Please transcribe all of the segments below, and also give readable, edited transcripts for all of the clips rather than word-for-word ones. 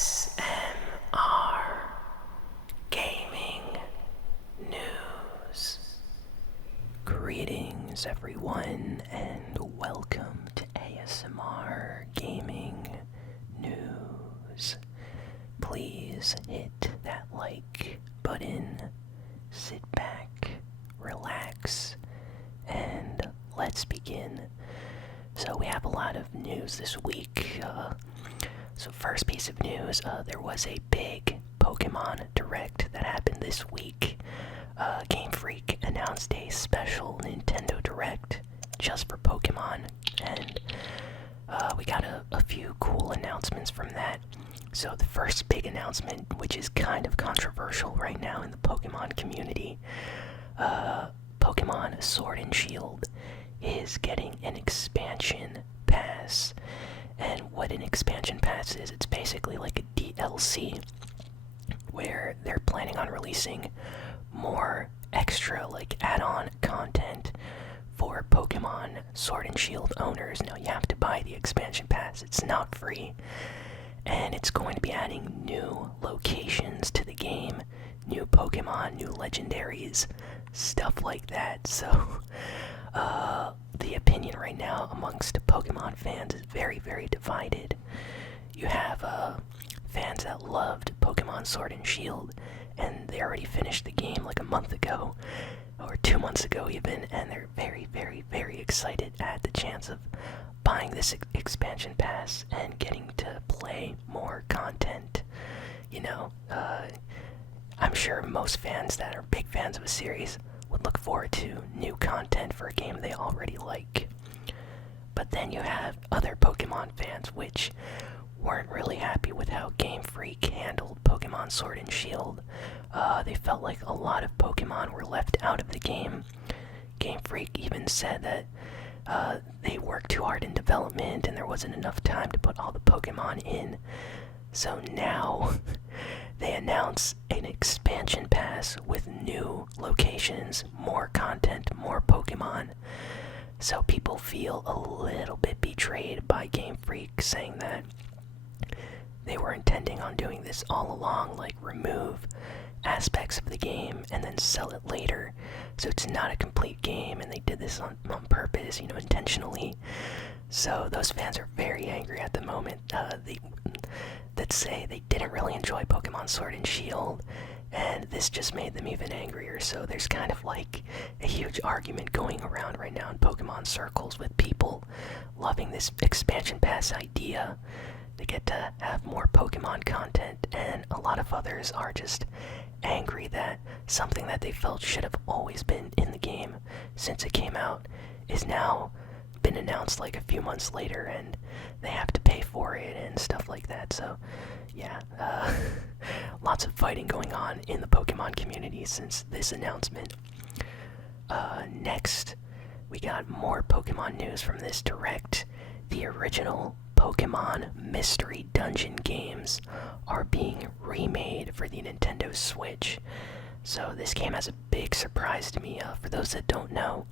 ASMR Gaming News. Greetings, everyone, and welcome to ASMR Gaming News. Please hit that like button, sit back, relax, and let's begin. So we have a lot of news this week. So first piece of news, there was a big Pokemon Direct that happened this week. Game Freak announced a special Nintendo Direct just for Pokemon, and we got a few cool announcements from that. So the first big announcement, which is kind of controversial right now in the Pokemon community, Pokemon Sword and Shield is getting an expansion pass. And what an expansion pass is, it's basically like a DLC where they're planning on releasing more extra like add-on content for Pokemon Sword and Shield owners. Now you have to buy the expansion pass, it's not free. And it's going to be adding new locations to the game, new Pokemon, new legendaries, stuff like that. So the opinion right now amongst Pokemon fans is very, very divided. You have fans that loved Pokemon Sword and Shield, and they already finished the game like a month ago, or 2 months ago even, and they're very, very, very excited at the chance of buying this expansion pass and getting to play more content. You know, I'm sure most fans that are big fans of a series would look forward to new content for a game they already like. But then you have other Pokemon fans which weren't really happy with how Game Freak handled Pokemon Sword and Shield. They felt like a lot of Pokemon were left out of the game. Game Freak even said that they worked too hard in development and there wasn't enough time to put all the Pokemon in. So now they announce an expansion pass with new locations, more content, more Pokemon. So people feel a little bit betrayed by Game Freak, saying that they were intending on doing this all along, like remove aspects of the game and then sell it later. So it's not a complete game, and they did this on purpose, intentionally. So those fans are very angry at the moment. That say they didn't really enjoy Pokemon Sword and Shield, and this just made them even angrier. So there's kind of like a huge argument going around right now in Pokemon circles, with people loving this expansion pass idea. They get to have more Pokemon content, and a lot of others are just angry that something that they felt should have always been in the game since it came out is now been announced like a few months later, and they have to pay for it and stuff like that. So yeah, lots of fighting going on in the Pokemon community since this announcement. Next, we got more Pokemon news from this Direct. The original Pokemon Mystery Dungeon games are being remade for the Nintendo Switch. So this came as a big surprise to me. For those that don't know,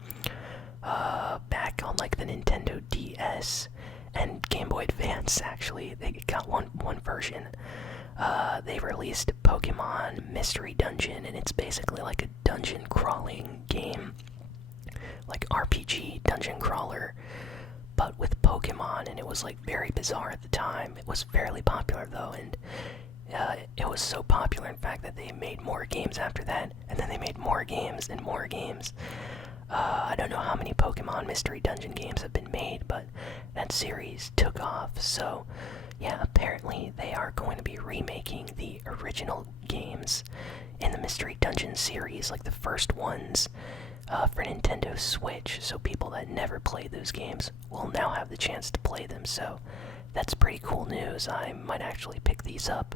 back on like the Nintendo DS and Game Boy Advance, actually, they got one version. They released Pokemon Mystery Dungeon, and it's basically like a dungeon crawling game, like RPG dungeon crawler, but with Pokemon, and it was like very bizarre at the time. It was fairly popular though, and it was so popular in fact that they made more games after that, and then they made more games and more games. I don't know how many Pokemon Mystery Dungeon games have been made, but that series took off. So yeah, apparently they are going to be remaking the original games in the Mystery Dungeon series, like the first ones, for Nintendo Switch. So people that never played those games will now have the chance to play them. So that's pretty cool news. I might actually pick these up.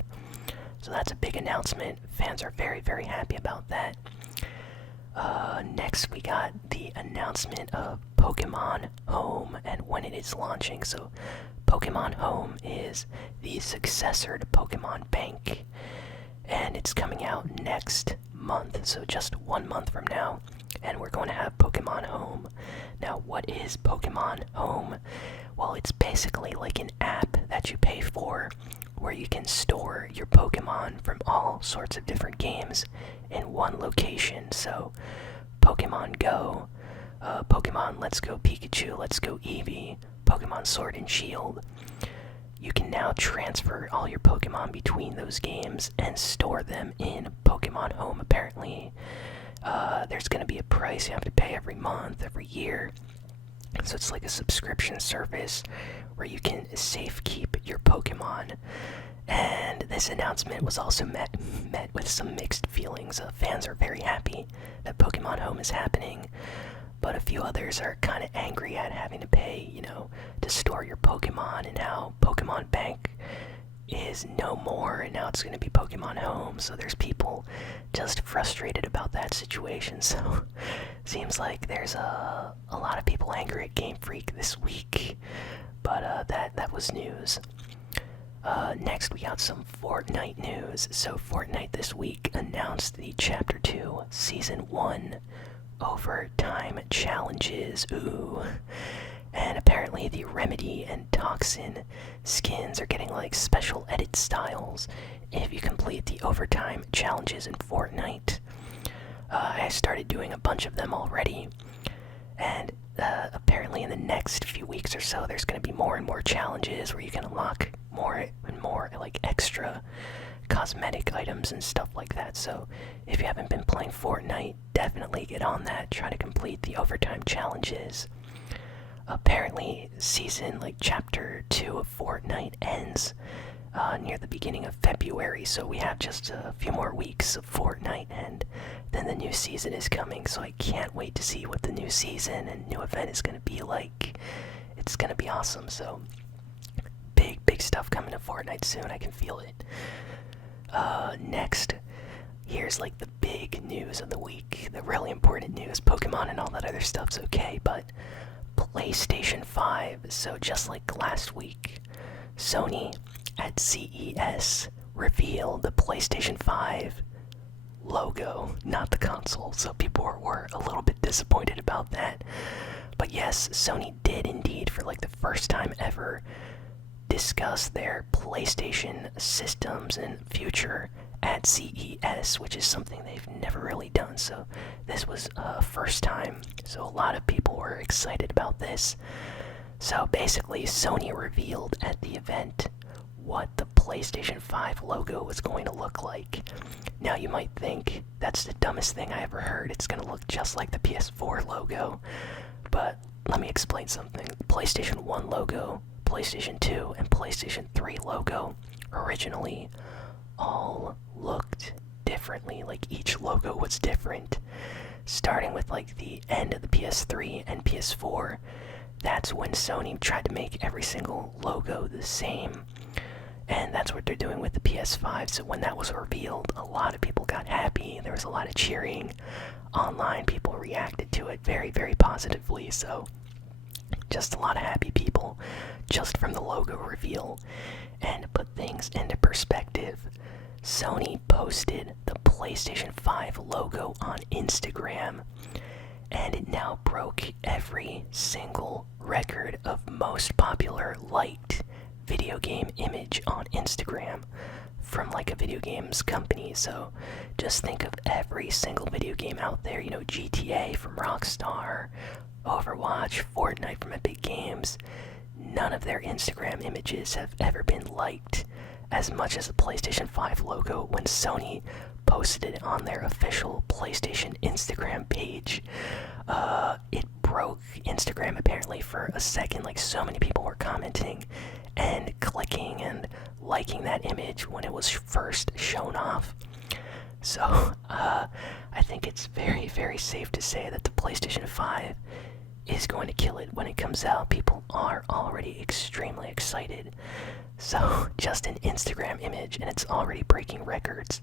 So that's a big announcement. Fans are very, very happy about that. Next we got the announcement of Pokemon Home and when it is launching. So Pokemon Home is the successor to Pokemon Bank, and it's coming out next month, so just 1 month from now, and we're going to have Pokemon Home. Now, what is Pokemon Home? Well, it's basically like an app that you pay for where you can store your Pokemon from all sorts of different games in one location. So, Pokemon Go, Pokemon Let's Go Pikachu, Let's Go Eevee, Pokemon Sword and Shield. You can now transfer all your Pokemon between those games and store them in Pokemon Home. Apparently, there's going to be a price you have to pay every month, every year. So it's like a subscription service where you can safe keep your Pokemon. And this announcement was also met with some mixed feelings. Fans are very happy that Pokemon Home is happening, but a few others are kind of angry at having to pay, to store your Pokemon, and how Pokemon Bank is no more, and now it's going to be Pokemon Home. So there's people just frustrated about that situation. So seems like there's a lot of people angry at Game Freak this week, but that was news. Next we got some Fortnite news. So Fortnite this week announced the Chapter 2 Season 1 Overtime Challenges. Ooh. And apparently the Remedy and Toxin skins are getting like special edit styles if you complete the overtime challenges in Fortnite. I started doing a bunch of them already, and apparently in the next few weeks or so there's going to be more and more challenges where you can unlock more and more like extra cosmetic items and stuff like that. So if you haven't been playing Fortnite, definitely get on that. Try to complete the overtime challenges. Apparently, Chapter 2 of Fortnite ends near the beginning of February, so we have just a few more weeks of Fortnite, and then the new season is coming, so I can't wait to see what the new season and new event is going to be like. It's going to be awesome, so big stuff coming to Fortnite soon, I can feel it. Next, here's like the big news of the week, the really important news. Pokemon and all that other stuff's okay, but PlayStation 5. So just like last week, Sony at CES revealed the PlayStation 5 logo, not the console. So people were a little bit disappointed about that. But yes, Sony did indeed, for like the first time ever, discuss their PlayStation systems and future at CES, which is something they've never really done. So this was a first time. So a lot of people were excited about this. So basically, Sony revealed at the event what the PlayStation 5 logo was going to look like. Now you might think that's the dumbest thing I ever heard. It's going to look just like the PS4 logo. But let me explain something. The PlayStation 1 logo, PlayStation 2, and PlayStation 3 logo originally all looked differently. Like each logo was different. Starting with like the end of the PS3 and PS4, that's when Sony tried to make every single logo the same. And that's what they're doing with the PS5. So when that was revealed, a lot of people got happy. There was a lot of cheering. Online, people reacted to it very positively. So just a lot of happy people just from the logo reveal. And to put things into perspective, Sony posted the PlayStation 5 logo on Instagram, and it now broke every single record of most popular liked video game image on Instagram from like a video games company. So just think of every single video game out there, GTA from Rockstar, Overwatch, Fortnite from Epic Games. None of their Instagram images have ever been liked as much as the PlayStation 5 logo when Sony posted it on their official PlayStation Instagram page. It broke Instagram apparently for a second. Like, so many people were commenting and clicking and liking that image when it was first shown off. So I think it's very safe to say that the PlayStation 5 is going to kill it when it comes out. People are already extremely excited. So just an Instagram image, and it's already breaking records.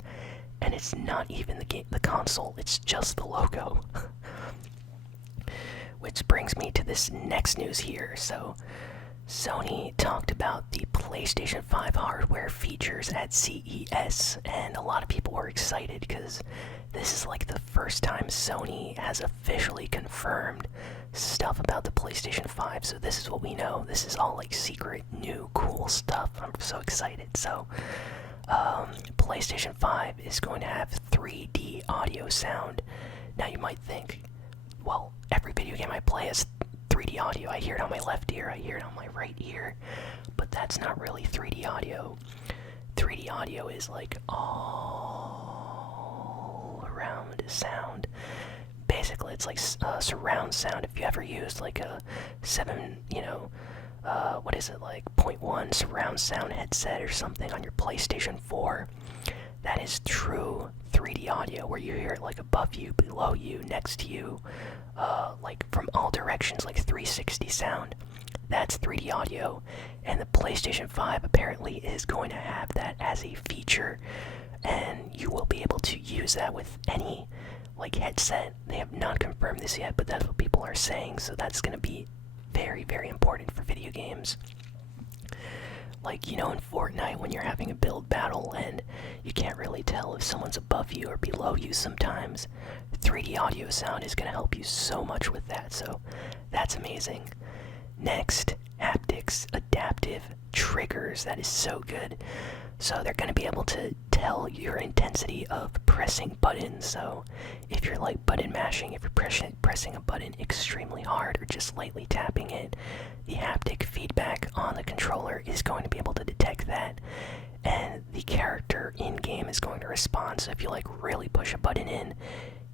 And it's not even the console, it's just the logo. Which brings me to this next news here. So Sony talked about the PlayStation 5 hardware features at CES, and a lot of people were excited because this is like the first time Sony has officially confirmed stuff about the PlayStation 5. So this is what we know. This is all like secret, new, cool stuff so excited. So, PlayStation 5 is going to have 3D audio sound. Now you might think, well, every video game I play has 3D audio. I hear it on my left ear, I hear it on my right ear, but that's not really 3D audio. 3D audio is like all around sound. Basically, it's like surround sound. If you ever used like a 7, what is it, like 0.1 surround sound headset or something on your PlayStation 4, that is true 3D audio, where you hear it like above you, below you, next to you, like from all directions, like 360 sound. That's 3D audio, and the PlayStation 5 apparently is going to have that as a feature, and you will be able to use that with any like headset. They have not confirmed this yet, but that's what people are saying, so that's going to be very, very important for video games. Like, in Fortnite, when you're having a build battle and you can't really tell if someone's above you or below you sometimes, 3D audio sound is going to help you so much with that, so that's amazing. Next, haptics, adaptive triggers. That is so good. So they're going to be able to tell your intensity of pressing buttons. So if you're like button mashing, if you're pressing a button extremely hard or just lightly tapping it, the haptic feedback on the controller is going to be able to detect that, and the character in-game is going to respond. So if you like really push a button in,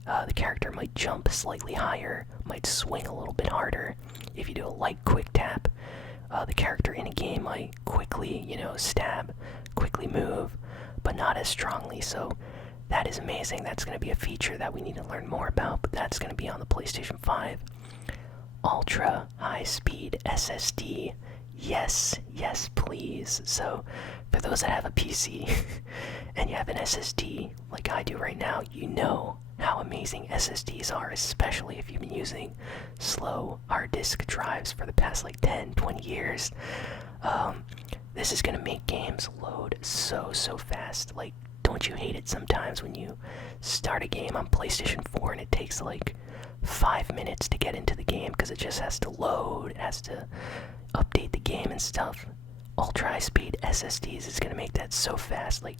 the character might jump slightly higher, might swing a little bit harder. If you do a light quick tap, the character in a game might quickly, stab, quickly move, but not as strongly. So that is amazing. That's going to be a feature that we need to learn more about, but that's going to be on the PlayStation 5. Ultra high speed SSD. Yes, yes, please. So for those that have a PC and you have an SSD like I do right now, you know how amazing SSDs are, especially if you've been using slow hard disk drives for the past like 10, 20 years. This is going to make games load so fast. Like, don't you hate it sometimes when you start a game on PlayStation 4 and it takes like 5 minutes to get into the game because it just has to load, it has to update the game and stuff? Ultra high speed SSDs is going to make that so fast. Like,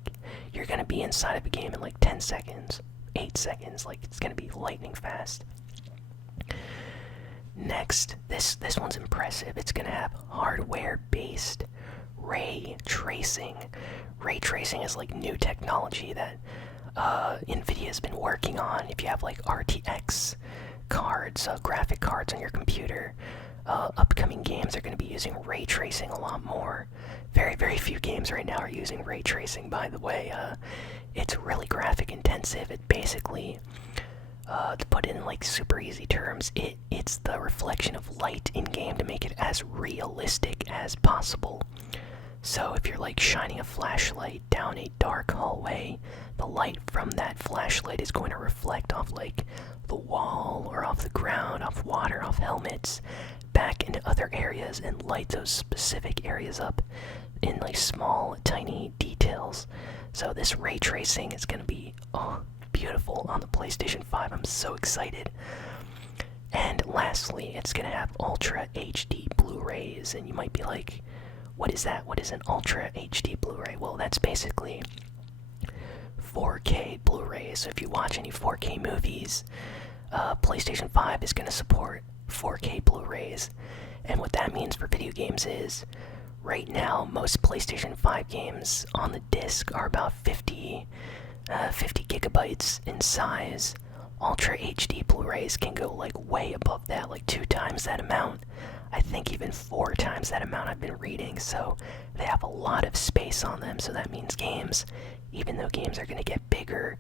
you're going to be inside of a game in like 10 seconds, 8 seconds. Like, it's going to be lightning fast. Next, this one's impressive. It's going to have hardware-based ray tracing. Ray tracing is like new technology that NVIDIA has been working on. If you have like RTX cards, graphic cards on your computer, upcoming games are going to be using ray tracing a lot more. Very, very few games right now are using ray tracing, by the way. It's really graphic intensive. It basically, to put it in like super easy terms, it's the reflection of light in game to make it as realistic as possible. So if you're like shining a flashlight down a dark hallway, the light from that flashlight is going to reflect off like the wall or off the ground, off water, off helmets, back into other areas and light those specific areas up in like small, tiny details. So this ray tracing is going to be beautiful on the PlayStation 5. I'm so excited. And lastly, it's going to have Ultra HD Blu-rays, and you might be like, what is that? What is an Ultra HD Blu-ray? Well, that's basically 4K Blu-rays. So if you watch any 4K movies, PlayStation 5 is going to support 4K Blu-rays. And what that means for video games is, right now, most PlayStation 5 games on the disc are about 50 gigabytes in size. Ultra HD Blu-rays can go like way above that, like 2 times that amount. I think even 4 times that amount I've been reading, so they have a lot of space on them. So that means games, even though games are going to get bigger,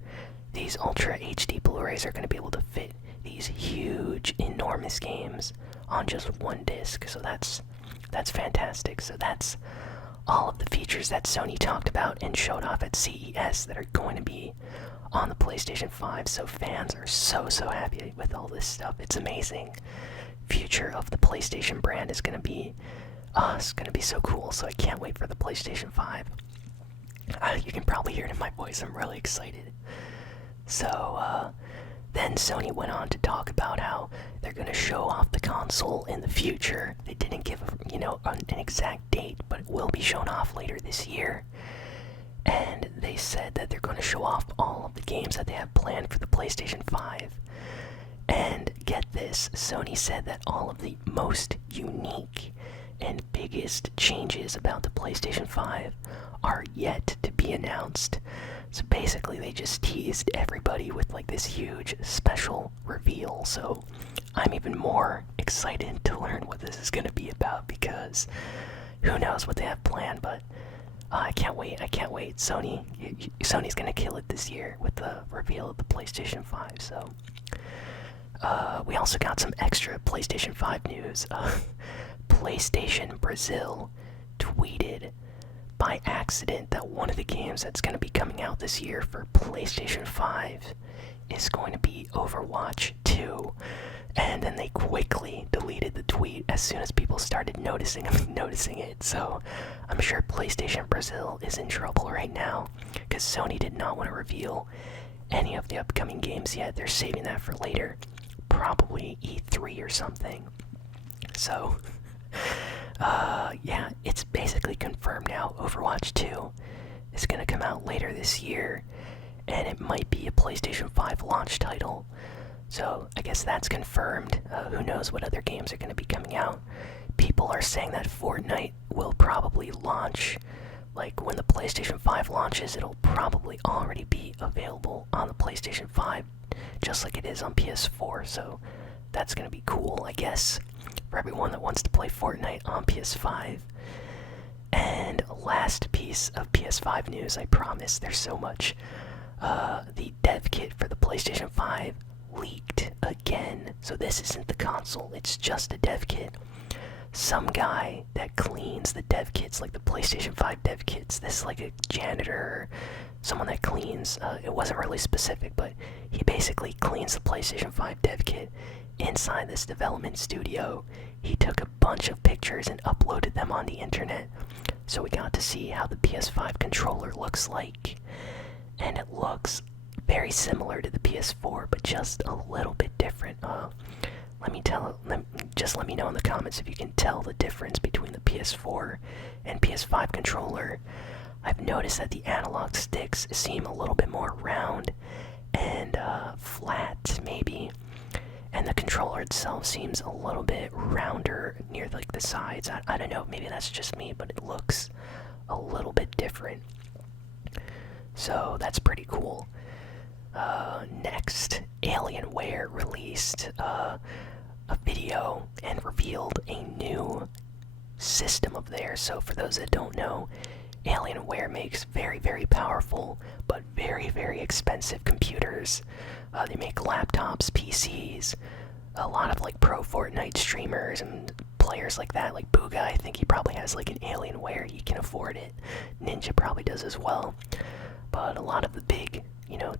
these Ultra HD Blu-rays are going to be able to fit these huge, enormous games on just one disc. So that's fantastic. So that's all of the features that Sony talked about and showed off at CES that are going to be on the PlayStation 5. So fans are so happy with all this stuff. It's amazing. Future of the PlayStation brand is going to be it's going to be so cool. So I can't wait for the PlayStation 5. You can probably hear it in my voice. I'm really excited. So Then Sony went on to talk about how they're going to show off the console in the future. They didn't give, an exact date, but it will be shown off later this year. And they said that they're going to show off all of the games that they have planned for the PlayStation 5. And get this, Sony said that all of the most unique and biggest changes about the PlayStation 5 are yet to be announced. So basically they just teased everybody with like this huge special reveal. So I'm even more excited to learn what this is going to be about, because who knows what they have planned. But I can't wait. Sony's going to kill it this year with the reveal of the PlayStation 5. So we also got some extra PlayStation 5 news. PlayStation Brazil tweeted by accident that one of the games that's going to be coming out this year for PlayStation 5 is going to be Overwatch 2. And then they quickly deleted the tweet as soon as people started noticing it. So I'm sure PlayStation Brazil is in trouble right now, because Sony did not want to reveal any of the upcoming games yet. They're saving that for later, probably E3 or something. So yeah, it's basically confirmed now. Overwatch 2 is going to come out later this year, and it might be a PlayStation 5 launch title. So I guess that's confirmed. Who knows what other games are going to be coming out. People are saying that Fortnite will probably launch. Like, when the PlayStation 5 launches, it'll probably already be available on the PlayStation 5, just like it is on PS4. So that's going to be cool, I guess, for everyone that wants to play Fortnite on PS5. And last piece of PS5 news, I promise, there's so much. The dev kit for the PlayStation 5 leaked again. So this isn't the console, it's just a dev kit. Some guy that cleans the dev kits, like the PlayStation 5 dev kits, this is like a janitor, someone that cleans, it wasn't really specific, but he basically cleans the PlayStation 5 dev kit inside this development studio. He took a bunch of pictures and uploaded them on the internet, so we got to see how the PS5 controller looks like. And it looks very similar to the PS4, but just a little bit different. Let me know in the comments if you can tell the difference between the PS4 and PS5 controller. I've noticed that the analog sticks seem a little bit more round and flat, maybe, and the controller itself seems a little bit rounder near like the sides. I don't know, maybe that's just me, but it looks a little bit different. So that's pretty cool. Next, Alienware released a video and revealed a new system of theirs. So for those that don't know, Alienware makes very, very powerful but very, very expensive computers. They make laptops, PCs, a lot of like pro Fortnite streamers and players like that, like Booga. I think he probably has like an Alienware, he can afford it. Ninja probably does as well. But a lot of the big,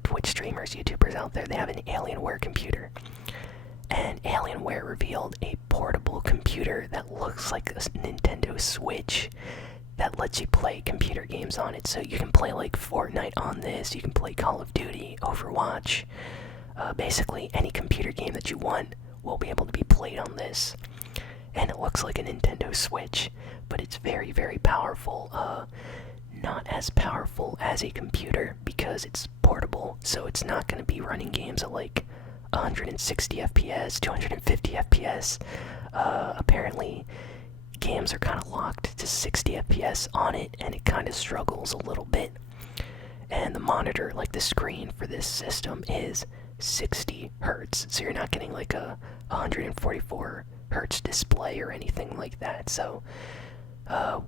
Twitch streamers, YouTubers out there, they have an Alienware computer. And Alienware revealed a portable computer that looks like a Nintendo Switch that lets you play computer games on it. So you can play like Fortnite on this, you can play Call of Duty, Overwatch. Basically any computer game that you want will be able to be played on this. And it looks like a Nintendo Switch, but it's very, very powerful. Not as powerful as a computer because it's portable, so it's not going to be running games at like 160 FPS, 250 FPS. Apparently, games are kind of locked to 60 FPS on it, and it kind of struggles a little bit. And the monitor, like the screen for this system, is 60 hertz, so you're not getting like a 144 hertz display or anything like that. So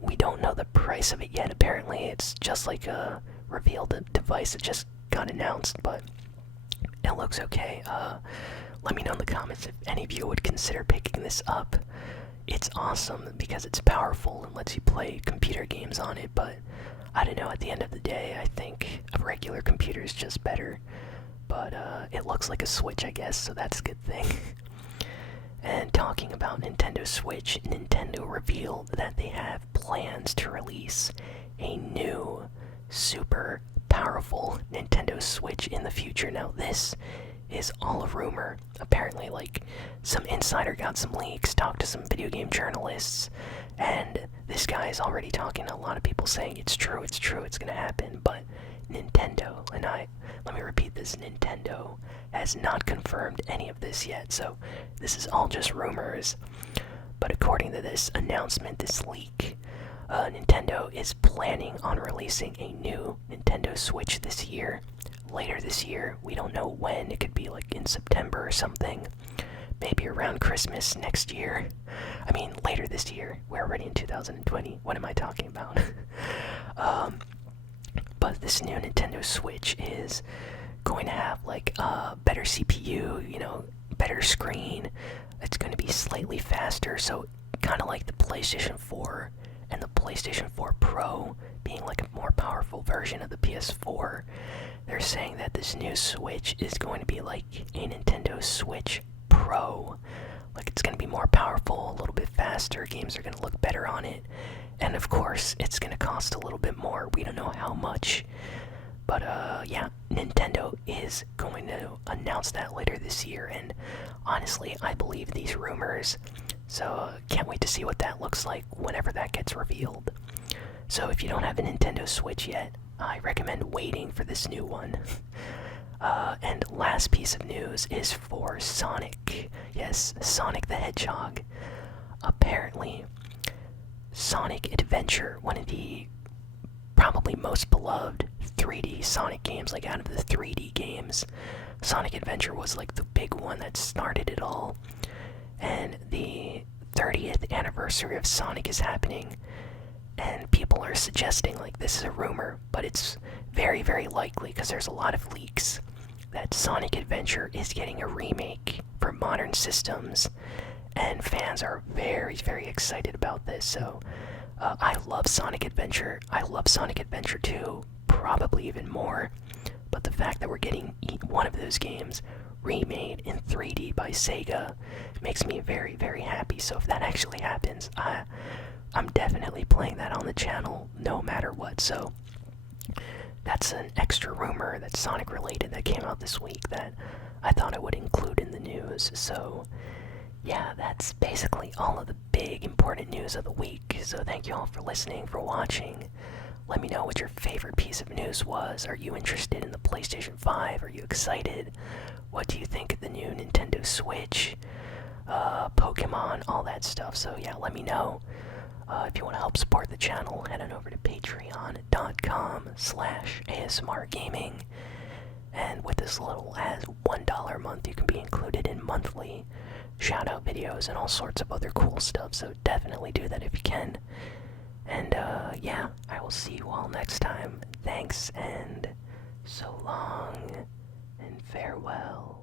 we don't know the price of it yet. Apparently it's just like a revealed device that just got announced, but it looks okay. Let me know in the comments if any of you would consider picking this up. It's awesome because it's powerful and lets you play computer games on it, but I don't know, at the end of the day, I think a regular computer is just better. But it looks like a Switch, I guess, so that's a good thing. And talking about Nintendo Switch, Nintendo revealed that they have plans to release a new, super powerful Nintendo Switch in the future. Now, this is all a rumor. Apparently, like, some insider got some leaks, talked to some video game journalists, and this guy is already talking to a lot of people saying it's true, it's gonna happen. But Nintendo, let me repeat this, Nintendo has not confirmed any of this yet, so this is all just rumors. But according to this announcement, this leak, Nintendo is planning on releasing a new Nintendo Switch this year. Later this year, we don't know when. It could be like in September or something. Maybe around Christmas next year. I mean, later this year. We're already in 2020. What am I talking about? But this new Nintendo Switch is going to have like a better CPU, you know, better screen. It's going to be slightly faster, so kind of like the PlayStation 4 and the PlayStation 4 Pro being like a more powerful version of the PS4. They're saying that this new Switch is going to be like a Nintendo Switch Pro. Like, it's going to be more powerful, a little bit faster, games are going to look better on it. And of course, it's going to cost a little bit more. We don't know how much. But yeah, Nintendo is going to announce that later this year. And honestly, I believe these rumors. So can't wait to see what that looks like whenever that gets revealed. So if you don't have a Nintendo Switch yet, I recommend waiting for this new one. And last piece of news is for Sonic. Yes, Sonic the Hedgehog. Apparently, Sonic Adventure, one of the probably most beloved 3D Sonic games, like out of the 3D games, Sonic Adventure was like the big one that started it all. And the 30th anniversary of Sonic is happening, and people are suggesting, like, this is a rumor, but it's very, very likely, because there's a lot of leaks, that Sonic Adventure is getting a remake for modern systems, and fans are very, very excited about this. So I love Sonic Adventure. I love Sonic Adventure 2, probably even more, but the fact that we're getting one of those games remade in 3D by Sega makes me very, very happy. So if that actually happens, I'm definitely playing that on the channel no matter what. So that's an extra rumor that's Sonic related that came out this week that I thought I would include in the news. So yeah, that's basically all of the big important news of the week. So thank you all for listening, for watching. Let me know what your favorite piece of news was. Are you interested in the PlayStation 5? Are you excited? What do you think of the new Nintendo Switch? Pokemon, all that stuff. So yeah, let me know. If you want to help support the channel, head on over to patreon.com/ASMRGaming. And with as little as $1 a month, you can be included in monthly shout-out videos and all sorts of other cool stuff. So definitely do that if you can. And yeah, I will see you all next time. Thanks, and so long, and farewell.